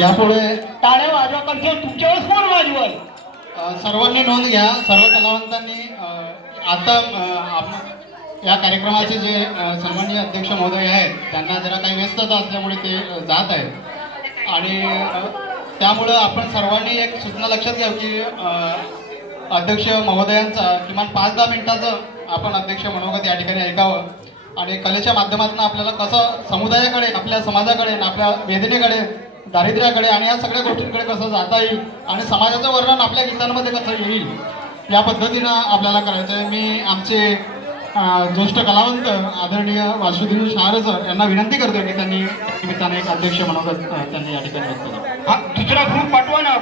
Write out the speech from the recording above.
यापुढे टाळ्या वाजवा पण तुमच्यावर कोण वाजवल? सर्वांनी नोंद घ्या. सर्व कलावंतांनी आता या कार्यक्रमाचे जे सन्माननीय अध्यक्ष महोदय आहेत त्यांना जरा काही व्यस्तता असल्यामुळे ते जात आहेत आणि त्यामुळं आपण सर्वांनी एक सूचना लक्षात घ्या की अध्यक्ष महोदयांचा किमान 5-10 मिनिटाचं आपण अध्यक्ष मनोगत या ठिकाणी ऐकावं आणि कलेच्या माध्यमातून आपल्याला कसं समुदायाकडे, आपल्या समाजाकडे, आपल्या वेदनेकडे, दारिद्र्याकडे आणि या सगळ्या गोष्टींकडे कसं जाता येईल आणि समाजाचं वर्णन आपल्या गीतांमध्ये कसं येईल या पद्धतीनं आपल्याला करायचं आहे. मी आमचे ज्येष्ठ कलावंत आदरणीय वासुदेव शहारे सर यांना विनंती करतोय की त्यांनी निमित्ताने एक अध्यक्ष म्हणून त्यांनी या ठिकाणी व्यक्त केलं. दुसरा ग्रुप पाठवा ना.